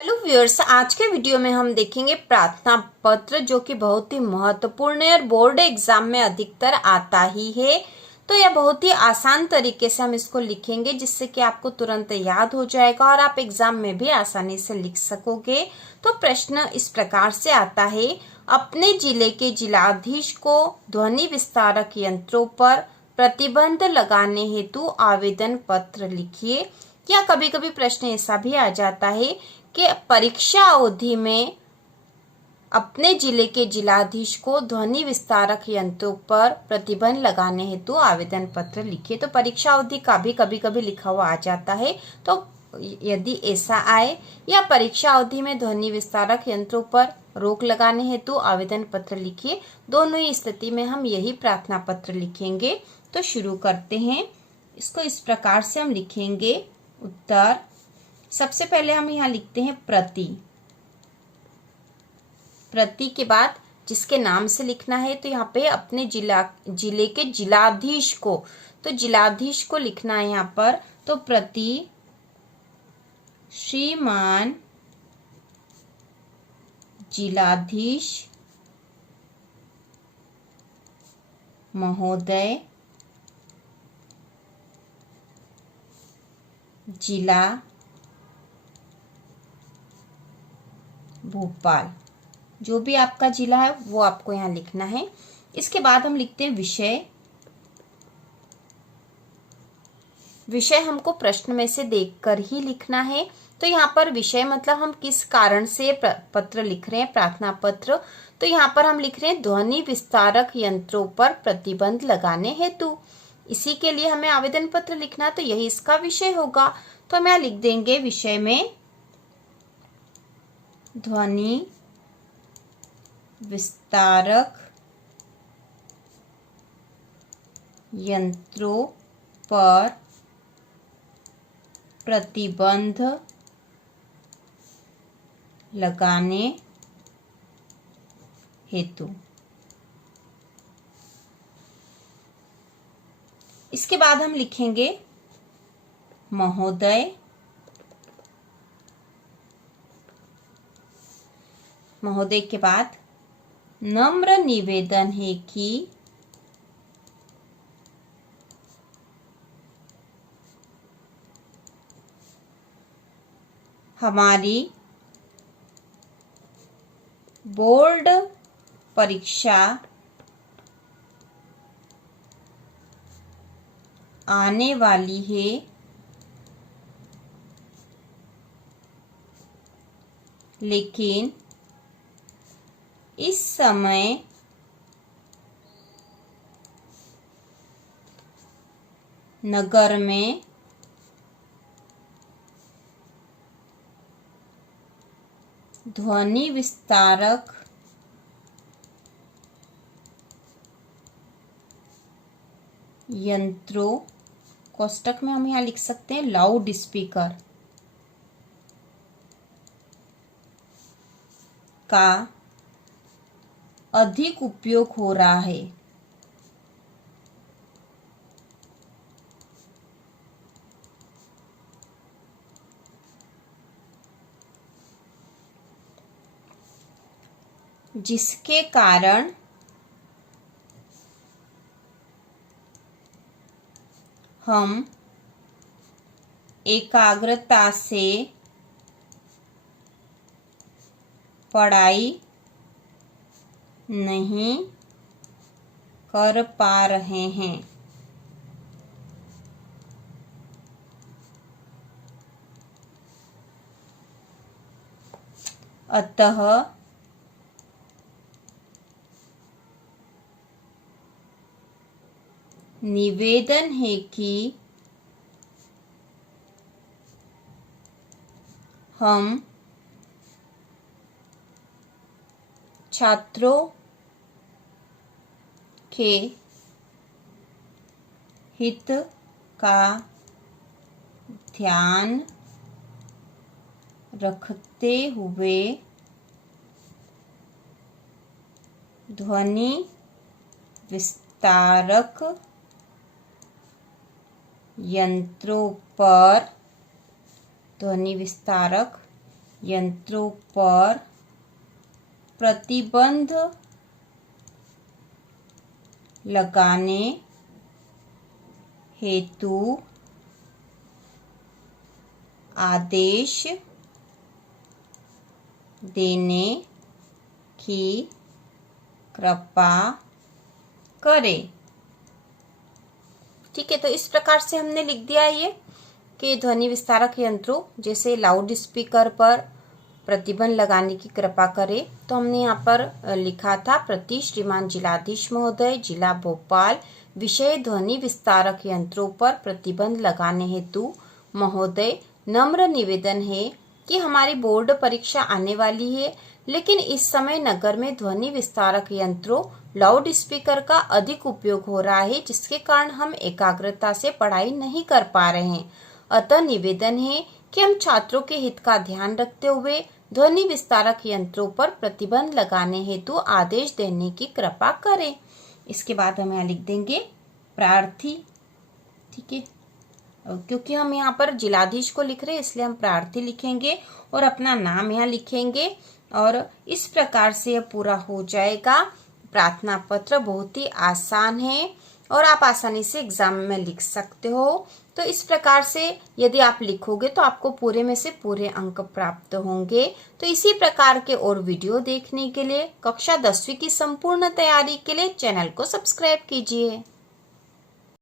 Hello viewers, आज के video में हम देखेंगे प्रार्थना पत्र, जो कि बहुत ही महत्वपूर्ण है और बोर्ड एग्जाम में अधिकतर आता ही है। तो यह बहुत ही आसान तरीके से हम इसको लिखेंगे, जिससे कि आपको तुरंत याद हो जाएगा और आप एग्जाम में भी आसानी से लिख सकोगे। तो प्रश्न इस प्रकार से आता है, अपने जिले के जिलाधीश को ध्वनि विस्तारक यंत्रों पर प्रतिबंध लगाने हेतु आवेदन पत्र लिखिए। या कभी कभी प्रश्न ऐसा भी आ जाता है कि परीक्षा अवधि में अपने जिले के जिलाधीश को ध्वनि विस्तारक यंत्रों पर प्रतिबंध लगाने हेतु आवेदन पत्र लिखिए। तो परीक्षा अवधि का भी कभी कभी लिखा हुआ आ जाता है। तो यदि ऐसा आए या परीक्षा अवधि में ध्वनि विस्तारक यंत्रों पर रोक लगाने हेतु आवेदन पत्र लिखिए, दोनों ही स्थिति में हम यही प्रार्थना पत्र लिखेंगे। तो शुरू करते हैं। इसको इस प्रकार से हम लिखेंगे। उत्तर, सबसे पहले हम यहाँ लिखते हैं प्रति। प्रति के बाद जिसके नाम से लिखना है, तो यहाँ पे अपने जिले के जिलाधीश को, तो जिलाधीश को लिखना है यहाँ पर। तो प्रति श्रीमान जिलाधीश महोदय, जिला भोपाल। जो भी आपका जिला है वो आपको यहाँ लिखना है। इसके बाद हम लिखते हैं विषय। विषय हमको प्रश्न में से देखकर ही लिखना है। तो यहाँ पर विषय मतलब हम किस कारण से पत्र लिख रहे हैं, प्रार्थना पत्र। तो यहाँ पर हम लिख रहे हैं ध्वनि विस्तारक यंत्रों पर प्रतिबंध लगाने हेतु। इसी के लिए हमें आवेदन पत्र लिखना, तो यही इसका विषय होगा। तो हम यहाँ लिख देंगे विषय में ध्वनि विस्तारक यंत्रों पर प्रतिबंध लगाने हेतु। इसके बाद हम लिखेंगे महोदय। महोदय के बाद नम्र निवेदन है कि हमारी बोर्ड परीक्षा आने वाली है, लेकिन इस समय नगर में ध्वनि विस्तारक यंत्रों, कोष्टक में हम यहाँ लिख सकते हैं लाउड स्पीकर, का अधिक उपयोग हो रहा है। जिसके कारण हम एकाग्रता से पढ़ाई नहीं कर पा रहे हैं। अतः निवेदन है कि हम छात्रों के हित का ध्यान रखते हुए ध्वनि विस्तारक यंत्रों पर ध्वनि विस्तारक यंत्रों पर प्रतिबंध लगाने हेतु आदेश देने की कृपा करें। ठीक है, तो इस प्रकार से हमने लिख दिया ये कि ध्वनि विस्तारक यंत्रों जैसे लाउड स्पीकर पर प्रतिबंध लगाने की कृपा करें। तो हमने यहाँ पर लिखा था, प्रति श्रीमान जिलाधीश महोदय, जिला भोपाल, विषय ध्वनि विस्तारक यंत्रों पर प्रतिबंध लगाने हेतु महोदय, नम्र निवेदन है कि हमारी बोर्ड परीक्षा आने वाली है, लेकिन इस समय नगर में ध्वनि विस्तारक यंत्रों लाउड स्पीकर का अधिक उपयोग हो रहा है, जिसके कारण हम एकाग्रता से पढ़ाई नहीं कर पा रहे हैं। अतः निवेदन है कि हम छात्रों के हित का ध्यान रखते हुए ध्वनि विस्तारक यंत्रों पर प्रतिबंध लगाने हेतु आदेश देने की कृपा करें। इसके बाद हम यहाँ लिख देंगे प्रार्थी। ठीक है, क्योंकि हम यहाँ पर जिलाधीश को लिख रहे हैं इसलिए हम प्रार्थी लिखेंगे और अपना नाम यहाँ लिखेंगे और इस प्रकार से यह पूरा हो जाएगा। प्रार्थना पत्र बहुत ही आसान है और आप आसानी से एग्जाम में लिख सकते हो। तो इस प्रकार से यदि आप लिखोगे तो आपको पूरे में से पूरे अंक प्राप्त होंगे। तो इसी प्रकार के और वीडियो देखने के लिए कक्षा 10वीं की संपूर्ण तैयारी के लिए चैनल को सब्सक्राइब कीजिए।